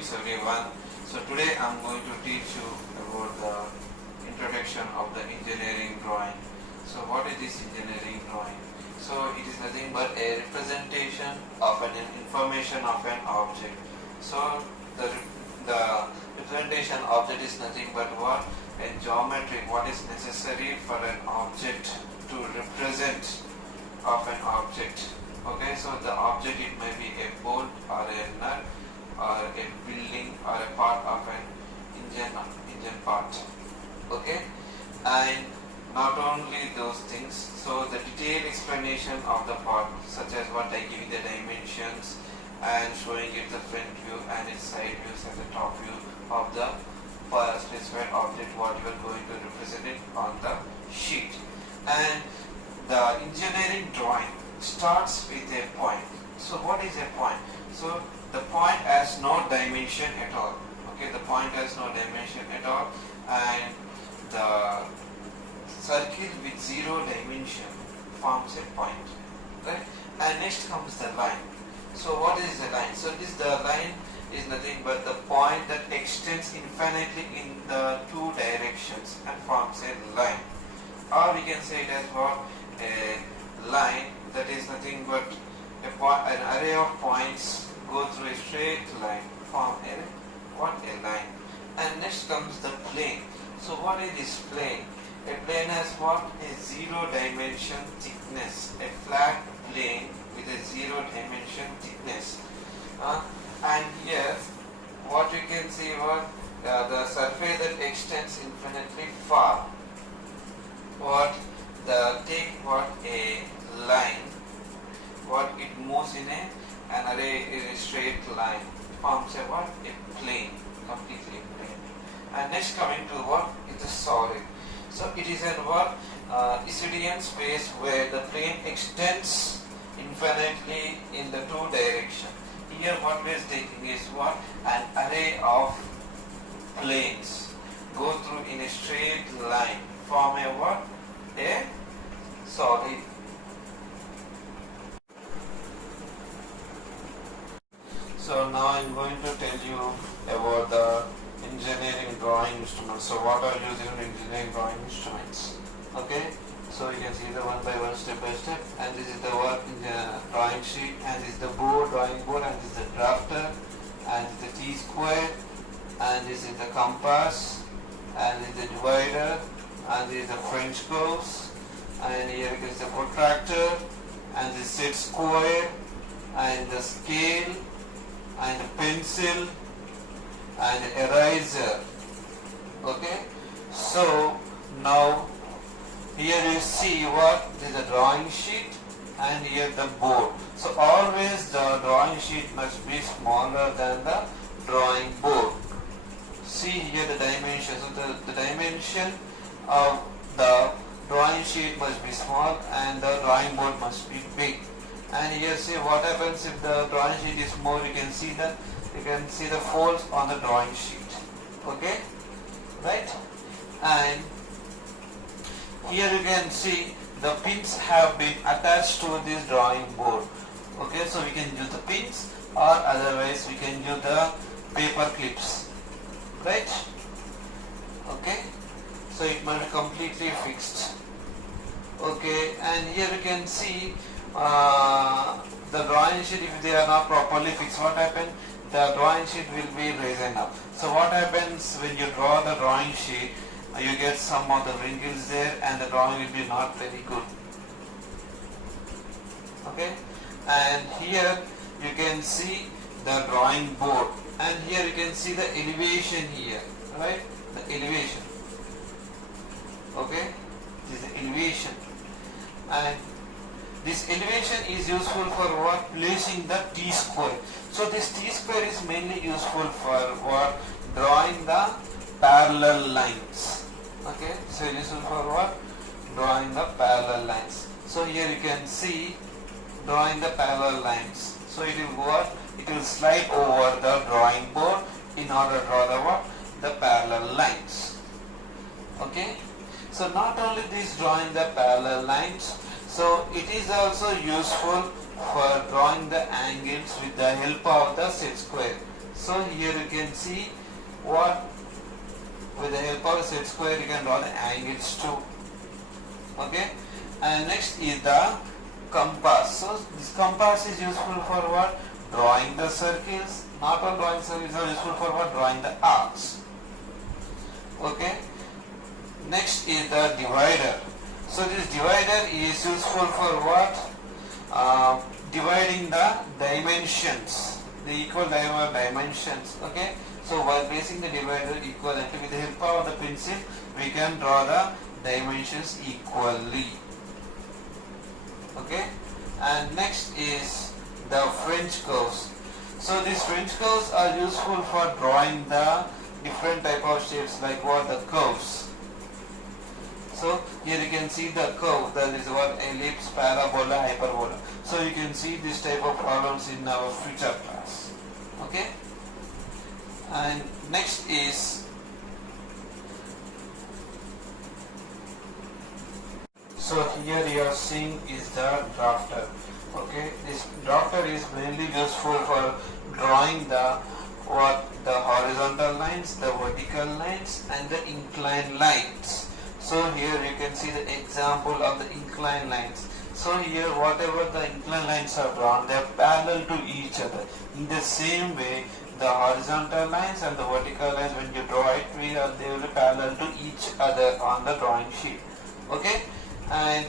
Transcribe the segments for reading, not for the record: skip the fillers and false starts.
Greetings everyone. So today I am going to teach you about the introduction of the engineering drawing. So what is this engineering drawing? So it is nothing but a representation of an information of an object. So the representation object is nothing but what? A geometry, what is necessary for an object to represent of an object. Okay, so the object, it may be a bolt or a nut or a building or a part of an engine part. Okay, and not only those things, so the detailed explanation of the part, such as what I give you the dimensions and showing it the front view and its side views and the top view of the specified object, what you are going to represent it on the sheet. And the engineering drawing starts with a point. So what is a point? So the point has no dimension at all. Okay, the point has no dimension at all, and the circle with zero dimension forms a point, right? And next comes the line. So what is the line? So the line is nothing but the point that extends infinitely in the two directions and forms a line. Or we can say it as what? A line that is nothing but an array of points go through a straight line, form a line. And next comes the plane. So what is this plane? A plane has what? A zero dimension thickness, a flat plane with a zero dimension thickness. And here what you can see, what the surface that extends infinitely far, what take what a line, what it moves in an array in a straight line, forms a what? A plane, completely plane. And next coming to what is the solid. So it is an what? Euclidean space where the plane extends infinitely in the two directions. Here what we are taking is what? An array of planes go through in a straight line, form a what? A solid. So now I am going to tell you about the engineering drawing instruments. So what are used in engineering drawing instruments? Okay, so you can see the one by one, step by step, and this is the work in the drawing sheet, and this is the drawing board, and this is the drafter, and this is the T-square, and this is the compass, and this is the divider, and this is the French curves, and here is the protractor, and the set square, and the scale, and the pencil, and the eraser. Okay, so now here you see what is the drawing sheet, and here the board. So always the drawing sheet must be smaller than the drawing board. See here the dimension. So the dimension of the drawing sheet must be small and the drawing board must be big. And here see what happens if the drawing sheet is small. You can see the folds on the drawing sheet. Okay, right? And here you can see the pins have been attached to this drawing board. Okay, so we can use the pins, or otherwise we can use the paper clips, right? Okay, so it must be completely fixed. Okay, and here you can see the drawing sheet, if they are not properly fixed, what happens? The drawing sheet will be risen up. So what happens when you draw the drawing sheet? You get some of the wrinkles there, and the drawing will be not very good. Okay, and here you can see the drawing board, and here you can see the elevation here, right? The elevation. Okay, this is the elevation, and this elevation is useful for what? Placing the T-square. So this T-square is mainly useful for what? Drawing the parallel lines. Okay, so useful for what? Drawing the parallel lines. So here you can see drawing the parallel lines. So it will what? It will slide over the drawing board in order to draw the what? The parallel lines. Okay, so not only this drawing the parallel lines, so it is also useful for drawing the angles with the help of the set square. So here you can see what, with the help of set square you can draw the angles too. Okay, and next is the compass. So this compass is useful for what? Drawing the circles. Not all drawing circles are useful for what? Drawing the arcs. Okay, next is the divider. So this divider is useful for what? Dividing the dimensions, the equal dimensions. Okay, so while placing the divider equivalently, with the help of the pencil we can draw the dimensions equally. Okay, and next is the French curves. So these French curves are useful for drawing the different type of shapes, like what? The curves. So here you can see the curve, that is what? Ellipse, parabola, hyperbola. So you can see this type of problems in our future class. Okay, and next is, so here you are seeing is the drafter. Okay, this drafter is mainly useful for drawing the what? The horizontal lines, the vertical lines, and the inclined lines. So here you can see the example of the inclined lines. So here whatever the inclined lines are drawn, they are parallel to each other. In the same way, the horizontal lines and the vertical lines, when you draw it, they will be parallel to each other on the drawing sheet. Okay, and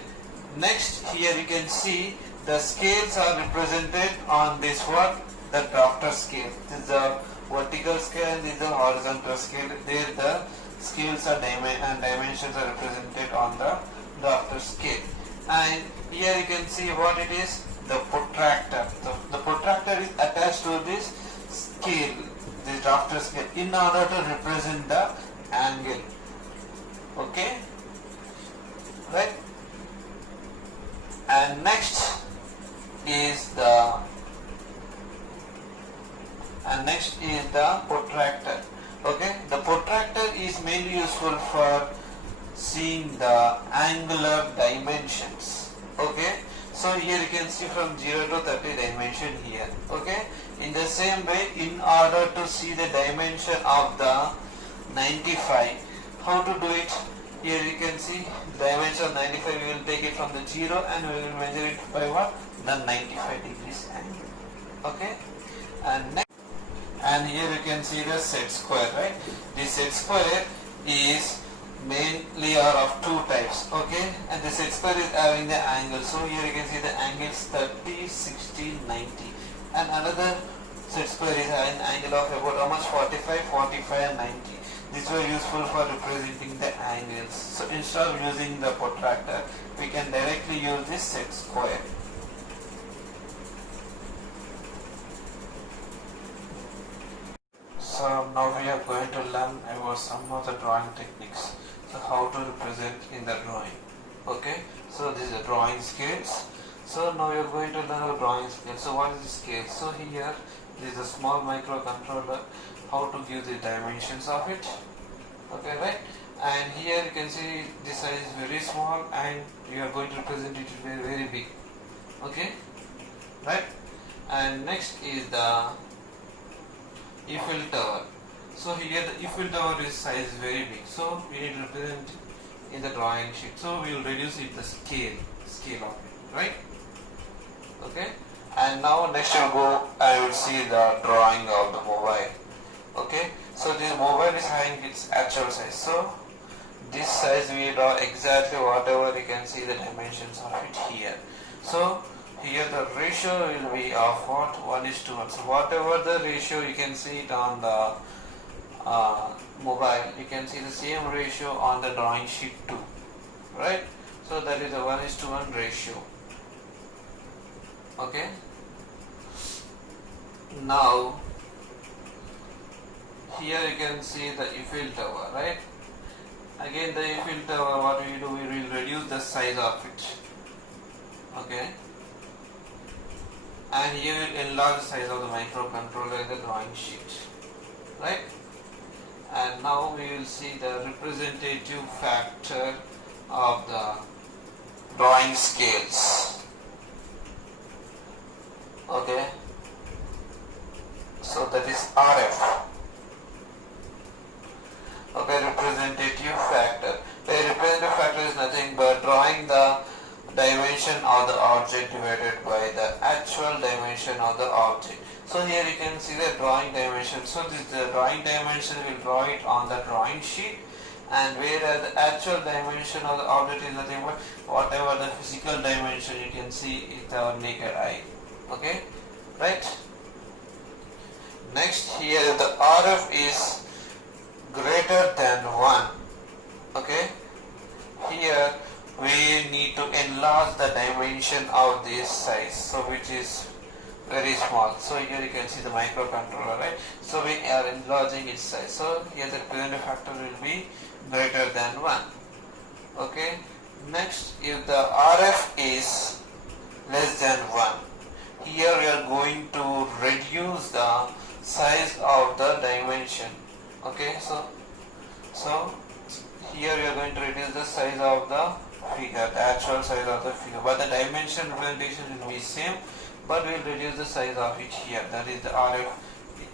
next here you can see the scales are represented on this what? The drafter scale. This is the vertical scale and this is the horizontal scale. There the scales are and dimensions are represented on the drafter scale. And here you can see what it is, the protractor. The protractor is attached to this scale, this drafter scale, in order to represent the angle. Okay, right? And next is the protractor. Okay, the protractor is mainly useful for seeing the angular dimensions. Okay, so here you can see from 0 to 30 dimension here. Okay, in the same way, in order to see the dimension of the 95, how to do it? Here you can see dimension of 95, we will take it from the 0 and we will measure it by what? The 95 degrees angle. Okay, and here you can see the set square, right? The set square is mainly are of two types. Okay, and the set square is having the angle. So here you can see the angles 30, 60, 90, and another set square is having an angle of about how much? 45, 45 and 90. These were useful for representing the angles. So instead of using the protractor, we can directly use this set square. So now we are going to learn about some of the drawing techniques. So how to represent in the drawing. Okay, so this is the drawing scales. So now we are going to learn about drawing scale. So what is the scale? So here this is a small microcontroller. How to give the dimensions of it. Okay, right? And here you can see this size is very small and we are going to represent it very, very big. Okay, right? And next is the Eiffel Tower. So here the Eiffel Tower is size is very big. So we need to represent in the drawing sheet. So we will reduce it the scale of it, right? Okay. And now next I will see the drawing of the mobile. Okay, so this mobile is having its actual size. So this size we draw exactly whatever you can see the dimensions of it here. So here the ratio will be of what? 1:1. So whatever the ratio you can see it on the mobile, you can see the same ratio on the drawing sheet too, right? So that is a 1:1 ratio. Okay. Now here you can see the Eiffel Tower, right? Again the Eiffel Tower, what we do, we will reduce the size of it. Okay. And here we will enlarge the size of the microcontroller in the drawing sheet, right? And now we will see the representative factor of the drawing scales. Okay, so that this RF. Okay, representative factor. The representative factor is nothing but drawing the dimension of the object divided by the actual dimension of the object. So here you can see the drawing dimension. So this the drawing dimension, will draw it on the drawing sheet, and whereas the actual dimension of the object is nothing but whatever the physical dimension you can see with our naked eye. Okay, right? Next, here the RF is greater than 1. Okay, here we need to enlarge the dimension of this size, so which is very small. So here you can see the microcontroller, right? So we are enlarging its size. So here the representative factor will be greater than 1. Okay, next, if the RF is less than 1, here we are going to reduce the size of the dimension. Okay, so here we are going to reduce the size of the figure, the actual size of the figure, but the dimension representation will be same, but we will reduce the size of it here. That is the RF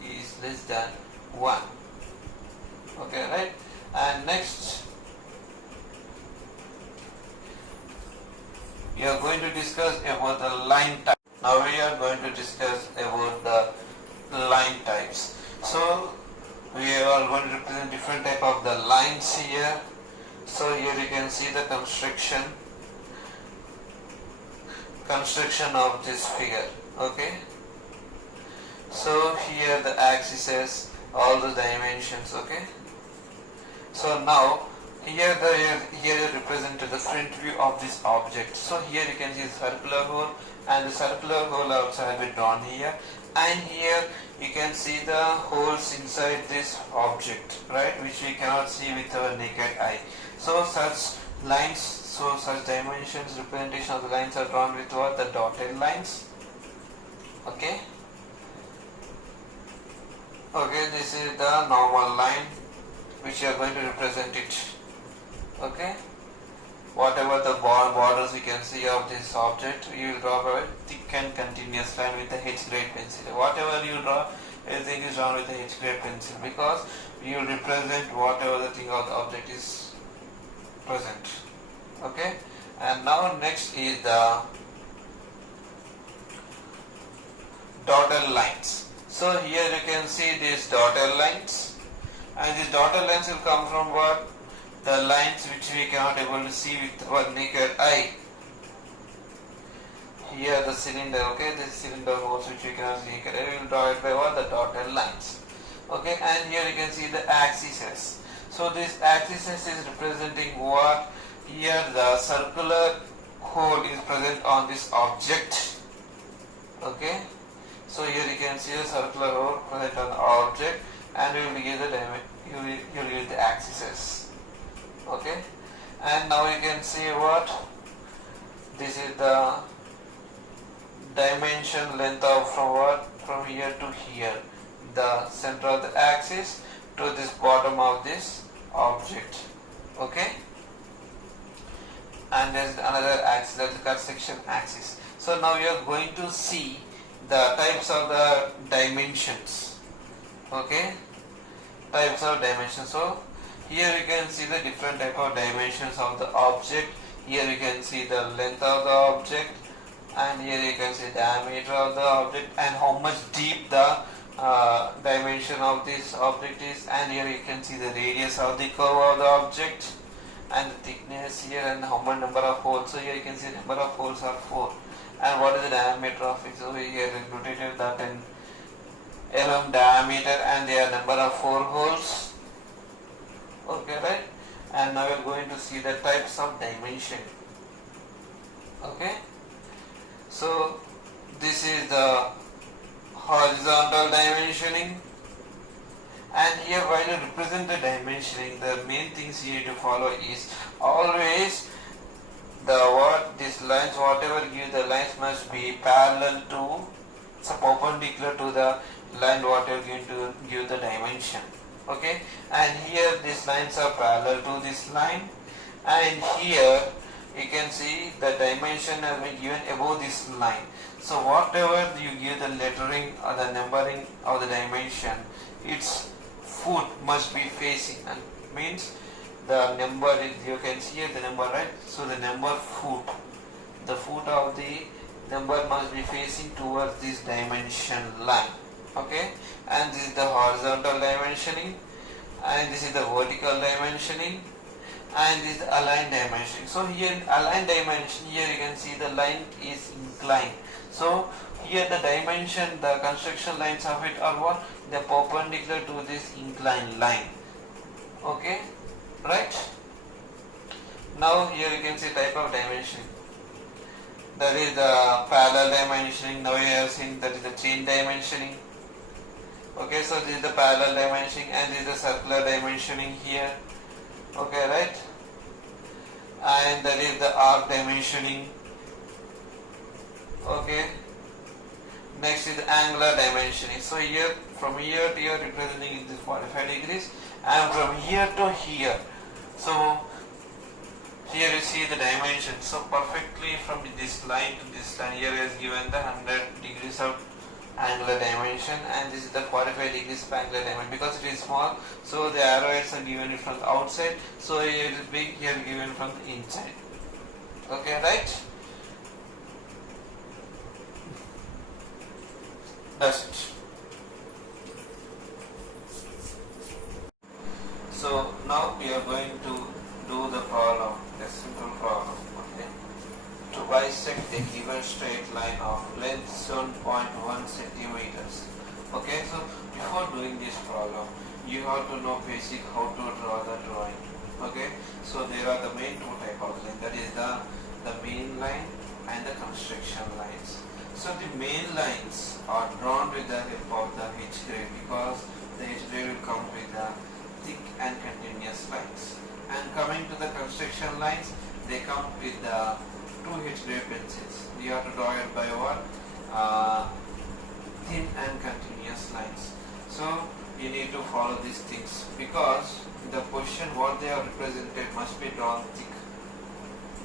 is less than 1. Okay, right? And next, we are going to discuss about the line type. Now we are going to discuss about the line types. So we are going to represent different type of the lines here. So here you can see the construction of this figure. Okay, so here the axis has all the dimensions. Okay, so now here represented the front view of this object. So here you can see the circular hole, and the circular hole also has been drawn here, and here you can see the holes inside this object, right, which we cannot see with our naked eye. So such lines, so such dimensions, representation of the lines are drawn with what? The dotted lines. Okay, this is the normal line which you are going to represent it. Okay, whatever the borders you can see of this object, you will draw a thick and continuous line with the H grade pencil. Whatever you draw, everything is drawn with the H grade pencil, because you will represent whatever the thing of the object is present. Okay, and now next is the dotted lines. So here you can see these dotted lines, and these dotted lines will come from what? The lines which we cannot able to see with our naked eye. Here the cylinder, okay, this cylinder holes which we cannot see naked eye, we will draw it by what? The dotted lines. Okay, and here you can see the axes. So this axis is representing what? Here the circular hole is present on this object. Okay, so here you can see the circular hole present on the object, and we will give the you will give the axes. Okay, and now you can see what? This is the dimension length of from what? From here to here, the center of the axis to this bottom of this object. Okay, and there is another axis, that is the cut section axis. So now you are going to see the types of the dimensions. Okay, types of dimensions. So here you can see the different type of dimensions of the object. Here you can see the length of the object, and here you can see diameter of the object, and how much deep the dimension of this object is, and here you can see the radius of the curve of the object, and the thickness here, and how much number of holes. So here you can see number of holes are 4, and what is the diameter of it. So here is notated that 10 mm diameter, and there are number of 4 holes. Okay, right? And now we are going to see the types of dimension. Okay, so this is the horizontal dimensioning, and here while you represent the dimensioning, the main things you need to follow is always these lines, whatever give the lines must be parallel to, so perpendicular to the line what you are going to give the dimension. Okay, and here these lines are parallel to this line, and here you can see the dimension has been given above this line. So whatever you give the lettering or the numbering of the dimension, its foot must be facing, and means the number is, you can see here the number, right? So the number foot, the foot of the number must be facing towards this dimension line. Okay, and this is the horizontal dimensioning, and this is the vertical dimensioning, and this is the aligned dimensioning. So here in aligned dimension, here you can see the line is inclined. So here the dimension, the construction lines of it are what? They are perpendicular to this inclined line. Okay, right? Now here you can see type of dimension. That is the parallel dimensioning. Now you have seen that is the chain dimensioning. Okay, so this is the parallel dimensioning, and this is the circular dimensioning here. Okay, right? And that is the arc dimensioning. Okay. Next is the angular dimensioning. So here, from here to here, representing is 45 degrees, and from here to here. So here you see the dimension. So perfectly from this line to this line, here is given the 100 degrees of angular dimension, and this is the 45 degrees of angular dimension. Because it is small, so the arrows are given it from the outside. So here it is big, here given from the inside. Okay, right? That's it. So now we are going to do the problem, a simple problem. Okay, to bisect a given straight line of length 7.1 centimeters. Okay, so before doing this problem, you have to know basic how to draw the drawing. Okay, so there are the main two type of line, that is the main line and the construction lines. So the main lines are drawn with the help of the H grade, because the H grade will come with the thick and continuous lines. And coming to the construction lines, they come with the two H grade pencils. You have to draw it by what? Thin and continuous lines. So you need to follow these things, because the position what they are represented must be drawn thick,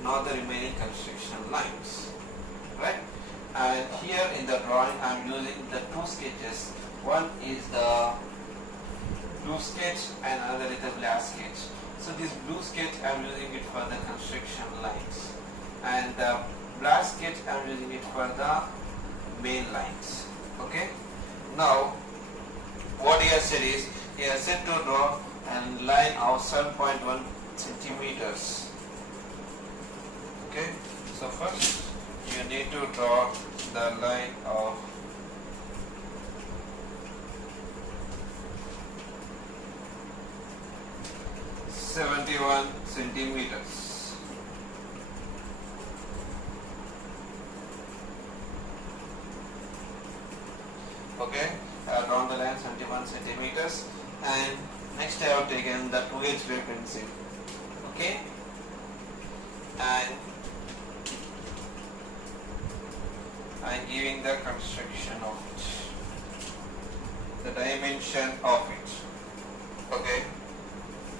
not the remaining construction lines, right? And here in the drawing I am using the two sketches. One is the blue sketch and another is the black sketch. So this blue sketch I am using it for the construction lines, and the black sketch I am using it for the main lines. Okay. Now what he has said is, he has said to draw a line of 7.1 centimeters. Okay. So first you need to draw the line of 71 centimeters. Okay, I have drawn the line 71 centimeters, and next I have taken the 2H grade pencil. Okay, and I am giving the construction of it, the dimension of it. Okay,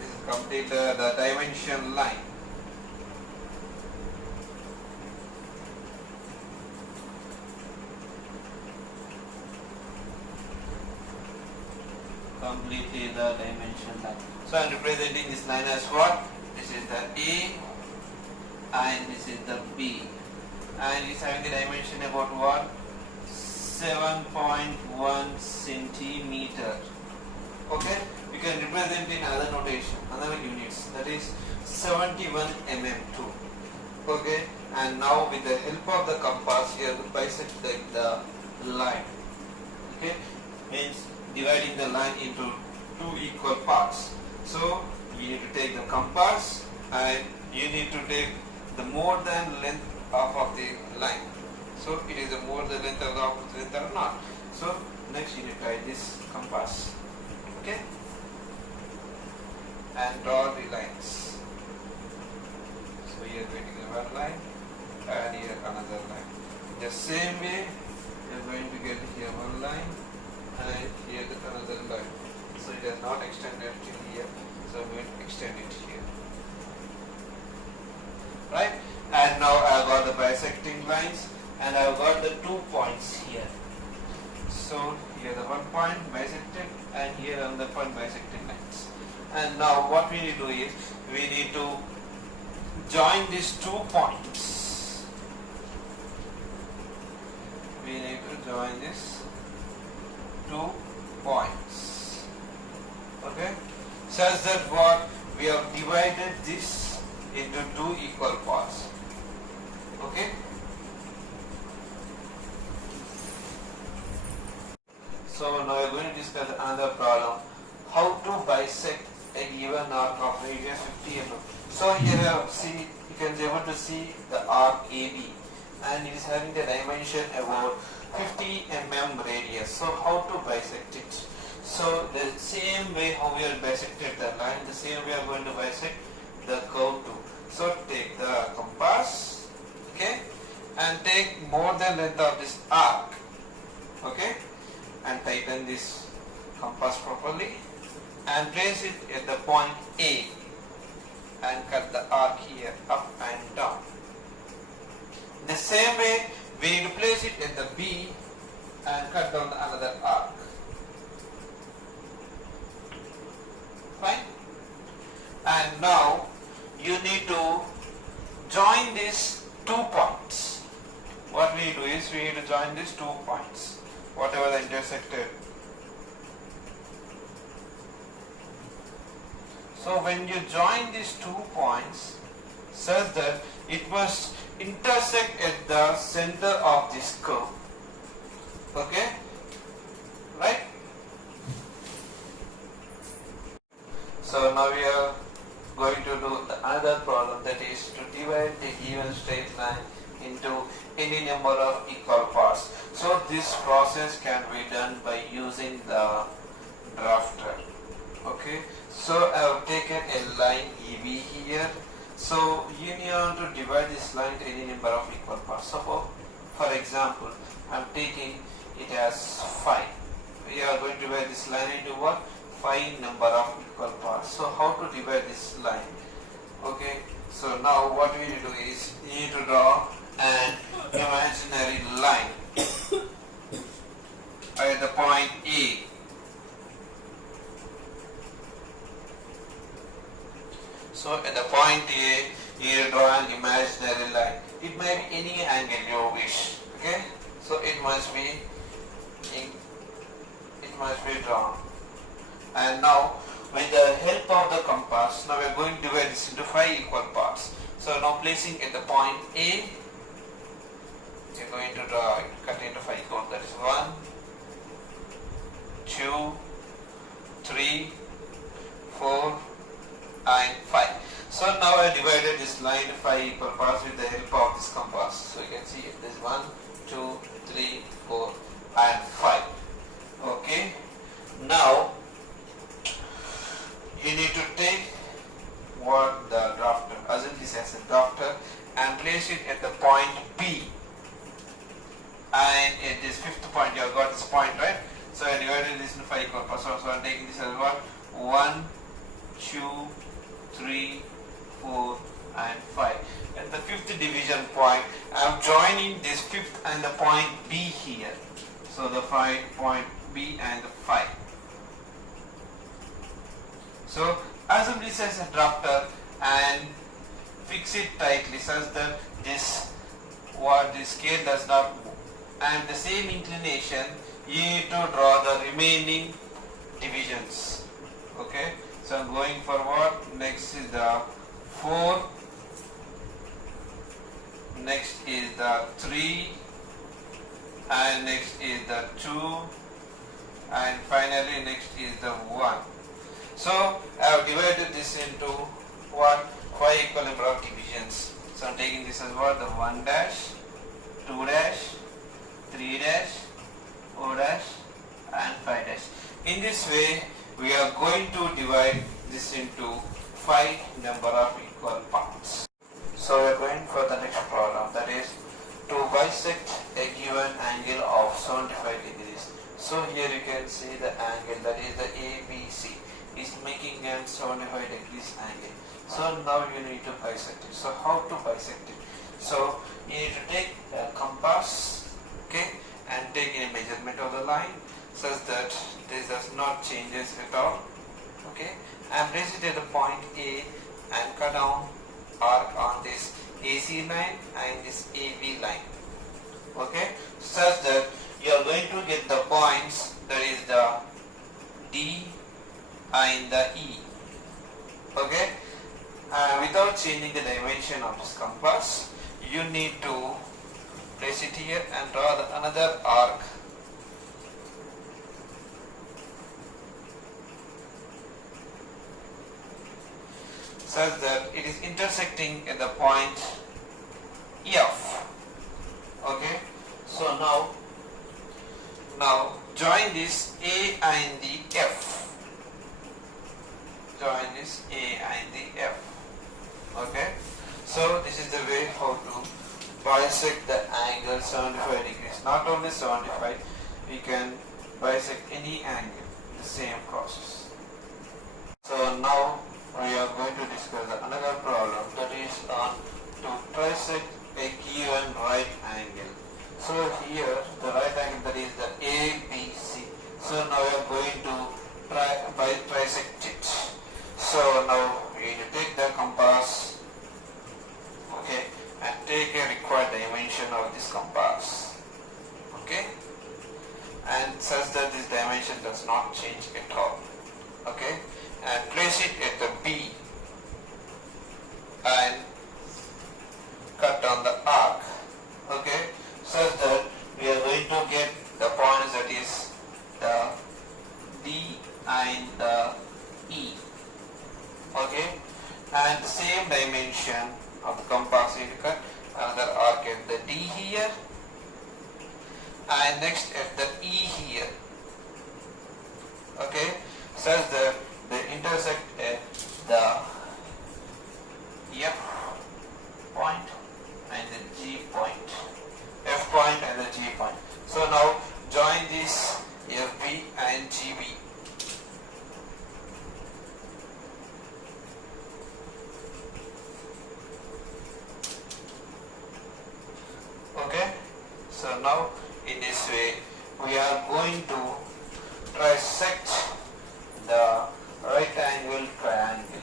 this is complete the dimension line. Completely the dimension line. So I am representing this line as what? This is the A and this is the B. And it's having the dimension about what? 7.1 centimeter. Okay, we can represent in other notation, other units, that is 71 mm2. Okay, and now with the help of the compass, here to bisect the line. Okay, means dividing the line into two equal parts. So you need to take the compass, and you need to take the more than length of the line. So it is a more the length of the opposite length or not. So next you need to tie this compass. Okay, and draw the lines. So here going to get one line and here another line. The same way you are going to get here one line and here another line. So it has not extended till here, so we will extend it here. Right? And now I have got the bisecting lines, and I've got the 2 points here. So here the one point bisected and here another point bisected lines. And now what we need to do is we need to join these 2 points. We need to join these 2 points. Okay? Such that what we have divided this into 2 equal parts. Okay? So now we are going to discuss another problem. How to bisect a given arc of radius 50 mm. So here you can be able to see the arc AB, and it is having the dimension about 50 mm radius. So how to bisect it? So the same way how we have bisected the line, the same way we are going to bisect the curve too. So take the compass, okay, and take more than length of this arc, okay, and tighten this compass properly and place it at the point A and cut the arc here up and down. The same way we need to place it at the B and cut down another arc. Fine? And now you need to join these 2 points. What we do is we need to join these 2 points, whatever the intersected. So when you join these 2 points such that it must intersect at the center of this curve. Okay? Right? So now we are going to do another problem, that is to divide a given straight line into any number of equal parts. So this process can be done by using the drafter. Okay, so I have taken a line EB here. So you need to divide this line to any number of equal parts. So for example, I am taking it as 5. We are going to divide this line into what? 5 number of equal parts. So how to divide this line? Okay, so now what we need to do is you need to draw an imaginary line at the point A. So at the point A, you draw an imaginary line. It may be any angle you wish. Okay, so it must be drawn. And now with the help of the compass, now we are going to divide this into 5 equal parts. So now placing at the point A, you are going to draw it, cut into 5 equal. That is 1, 2, 3, 4, and 5. So now I divided this line into 5 equal parts with the help of this compass. So you can see it is 1, 2, 3, 4, and 5. Okay. Now you need to take what the drafter, assume this as a drafter, and place it at the point B. And at this 5th point, you have got this point, right? So I divided this into 5 equal parts. So I am taking this as what? 1, 2, 3, 4, and 5. At the 5th division point, I am joining this 5th and the point B here. So the point B and the 5. So assume this as a drafter and fix it tightly such that this scale does not move. And the same inclination, you need to draw the remaining divisions. Okay, so I'm going forward. Next is the 4, next is the 3, and next is the 2, and finally next is the 1. So I have divided this into what? 5 equal number of divisions. So I am taking this as what? The 1 dash, 2 dash, 3 dash, 4 dash, and 5 dash. In this way, we are going to divide this into 5 number of equal parts. So we are going for the next problem, that is to bisect a given angle of 75 degrees. So here you can see the angle, that is the ABC, is making a 75 degrees angle. So now you need to bisect it. So how to bisect it? So you need to take a compass compass, okay, and take a measurement of the line such that this does not changes at all, okay, and place it at the point A and cut down arc on this AC line and this AB line, okay, such that you are going to get the points, that is the D and the E, okay. Without changing the dimension of this compass, you need to place it here and draw another arc such that it is intersecting at the point F, okay. So now join this A and the F, join this A and the F, okay. So this is the way how to bisect the angle 75 degrees. Not only 75, we can bisect any angle, the same process. So now we are going to discuss another problem, that is on to trisect a given right angle. So here the right angle, that is the ABC. So now we are going to trisect it. So now we need to take the compass, okay, and take a required dimension of this compass, okay, and such that this dimension does not change at all, okay, and place it at the B and cut down the arc, okay, such that we are going to get the points, that is the D and the E, okay, and the same dimension of the compass, we cut another arc at the D here and next at the E here, okay, such that they intersect at the F point and the G point, F point and the G point. So now join this FB and GB. Okay, so now in this way we are going to trisect the right angle triangle,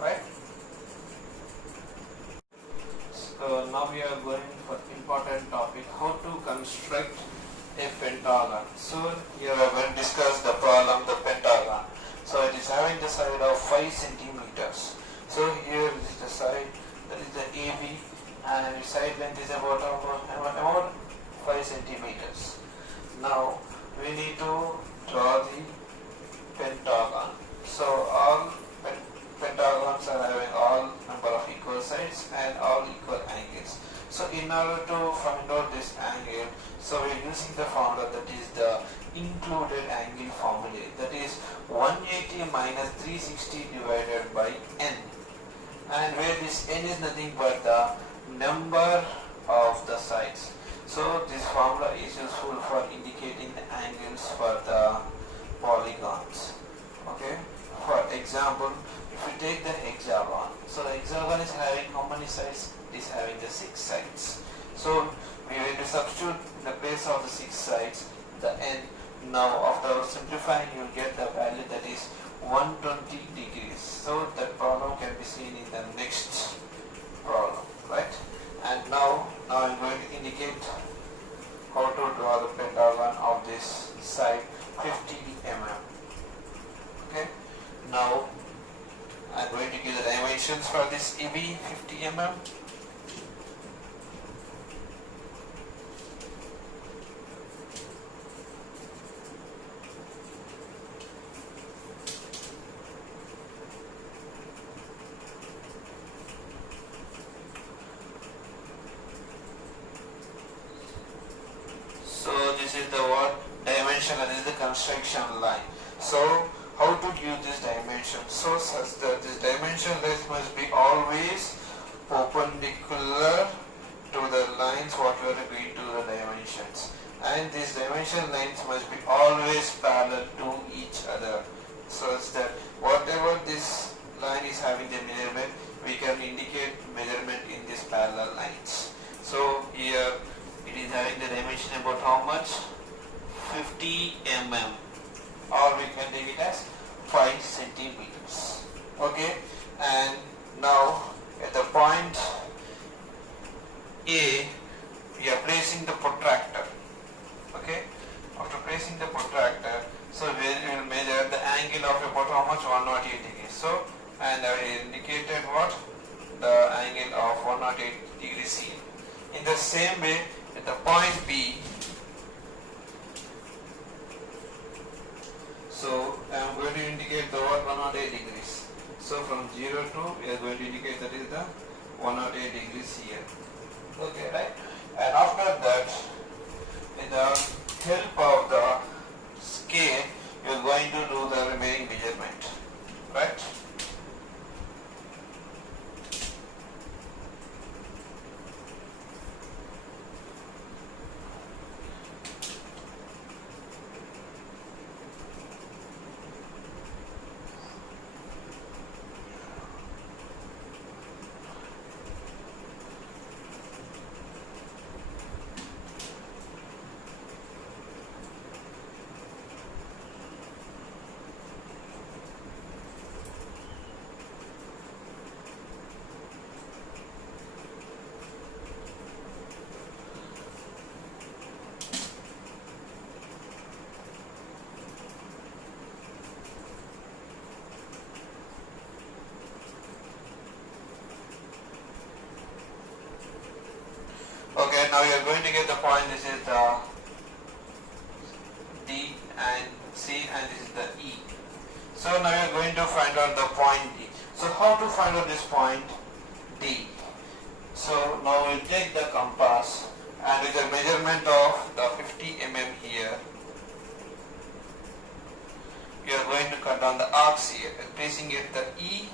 right? So now we are going for important topic, how to construct a pentagon. So here we are going to discuss the problem, the pentagon. So it is having the side of 5 centimeters. So here is the side, that is the AB, and its side length is about 5 centimeters. Now we need to draw the pentagon. So all pentagons are having all number of equal sides and all equal angles. So in order to find out this angle, so we are using the formula, that is the included angle formula, that is 180 minus 360 divided by n, and where this n is nothing but the number of the sides. So this formula is useful for indicating the angles for the polygons, okay. For example, if we take the hexagon, so the hexagon is having how many sides? It is having the 6 sides. So we will substitute in the place of the 6 sides the n. Now after simplifying, you will get the value, that is 120 degrees. So that problem can be seen in the next problem, right? And now I am going to indicate how to draw the pentagon of this side 50 mm. Okay. Now I am going to give the dimensions for this EB 50 mm. So this is the what dimension, and this is the construction line. So how to use this dimension? So such that this dimension length must be always perpendicular to the lines what we are going to the dimensions, and this dimension length must be always parallel to each other, such that whatever this line is having the measurement, we can indicate measurement in these parallel lines. So here can take it as 5 centimeters. Okay, and now at the point A, we are placing the protractor. Okay, after placing the protractor, so we will measure the angle of about how much, 108 degrees. So, and I indicated what, the angle of 108 degrees here. In the same way, at the point B, so I am going to indicate the 108 degrees. So from 0 to, we are going to indicate that is the 108 degrees here. Okay, right? And after that, with the help of the scale, you are going to do the remaining measurement, right? Okay, now you are going to get the point. This is the D and C, and this is the E. So now you are going to find out the point D. So how to find out this point D? So now we'll take the compass, and with the measurement of the 50 mm here, we are going to cut down the arcs here, placing it the E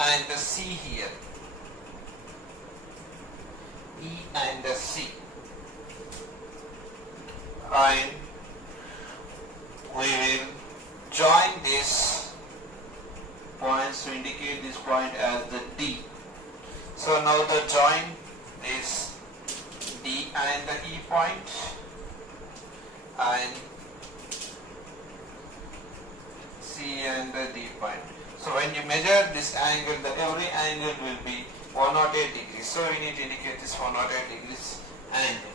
and the C here. E and the C, and we will join these points to indicate this point as the D. So now the join this D and the E point, and C and the D point. So when you measure this angle, every angle will be 108 degrees. So we need to indicate this 108 degrees angle.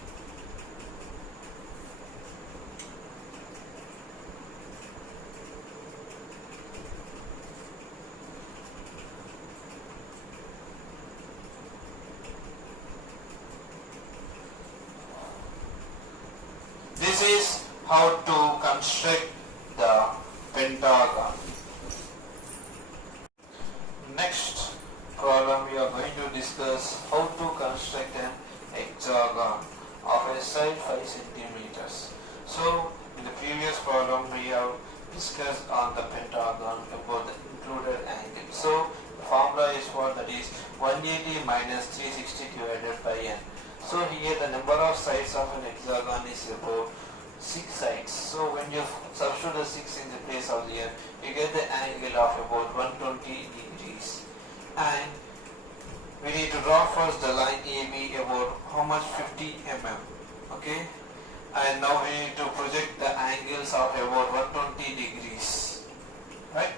This is how to construct the pentagon. Next problem, we are going to discuss how to construct an hexagon of a side 5 centimeters. So in the previous problem we have discussed on the pentagon about the included angle. So the formula is what, that is 180 minus 360 divided by n. So here the number of sides of an hexagon is about 6 sides. So when you substitute the 6 in the place of the n, you get the angle of about 120 degrees. And we need to draw first the line AB about how much, 50 mm. Okay, and now we need to project the angles of about 120 degrees, right?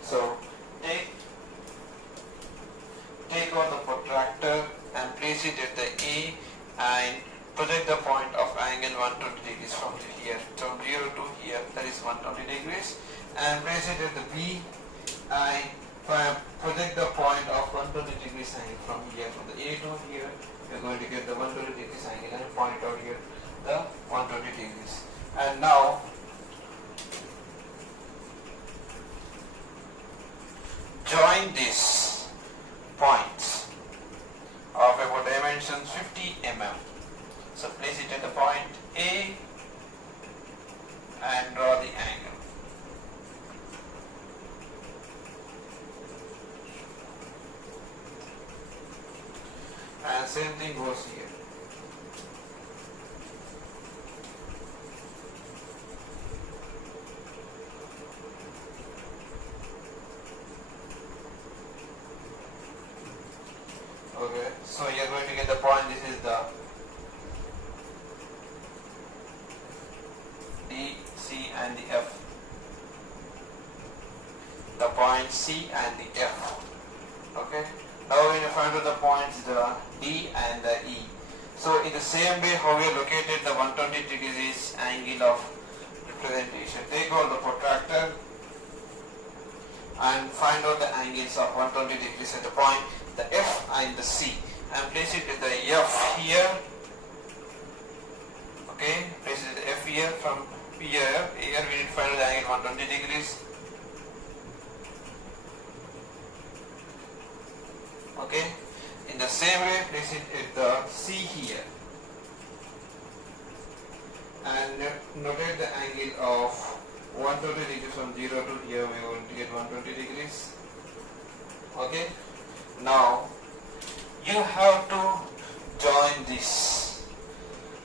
So take out the protractor and place it at the A and project the point of angle 120 degrees from here, from 0 to here, that is 120 degrees, and place it at the B and project the point of 120 degrees angle from here, from the A to here. We are going to get the 120 degrees angle and point out here the 120 degrees. And now join these points of about dimensions 50 mm. So place it at the point A and draw the angle. And same thing goes here. Okay, so you are going to get the point. This is the D, and the F. The point C and the F. Okay. Now we will find out the points the D and the E. So in the same way how we located the 120 degrees angle of representation, take out the protractor and find out the angles of 120 degrees at the point the F and the C, and place it with the F here. Okay, place it with the F here. From here we need to find out the angle 120 degrees. Okay, in the same way place it at the C here and notate the angle of 120 degrees from 0 to here. We will get 120 degrees. Okay, now you have to join this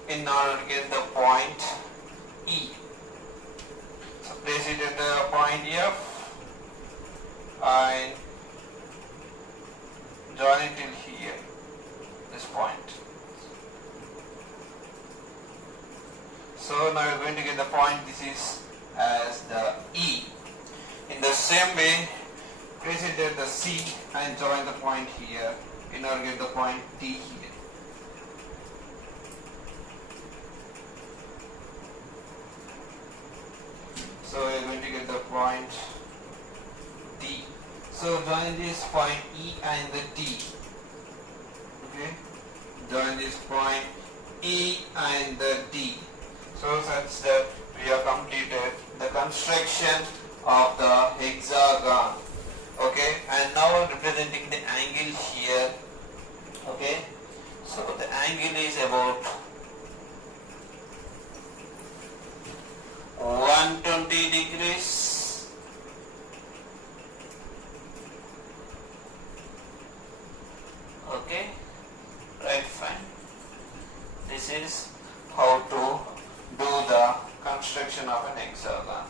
in order to get the point E. So place it at the point F and join it till here, this point. So now we are going to get the point, this is as the E. In the same way, place it at the C and join the point here in order to get the point D here. So we are going to get the point D. So join this point E and the D. Okay, join this point E and the D. So such that we have completed the construction of the hexagon. Okay, and now representing the angle here. Okay, so the angle is about 120 degrees. Okay, right, fine. This is how to do the construction of an hexagon.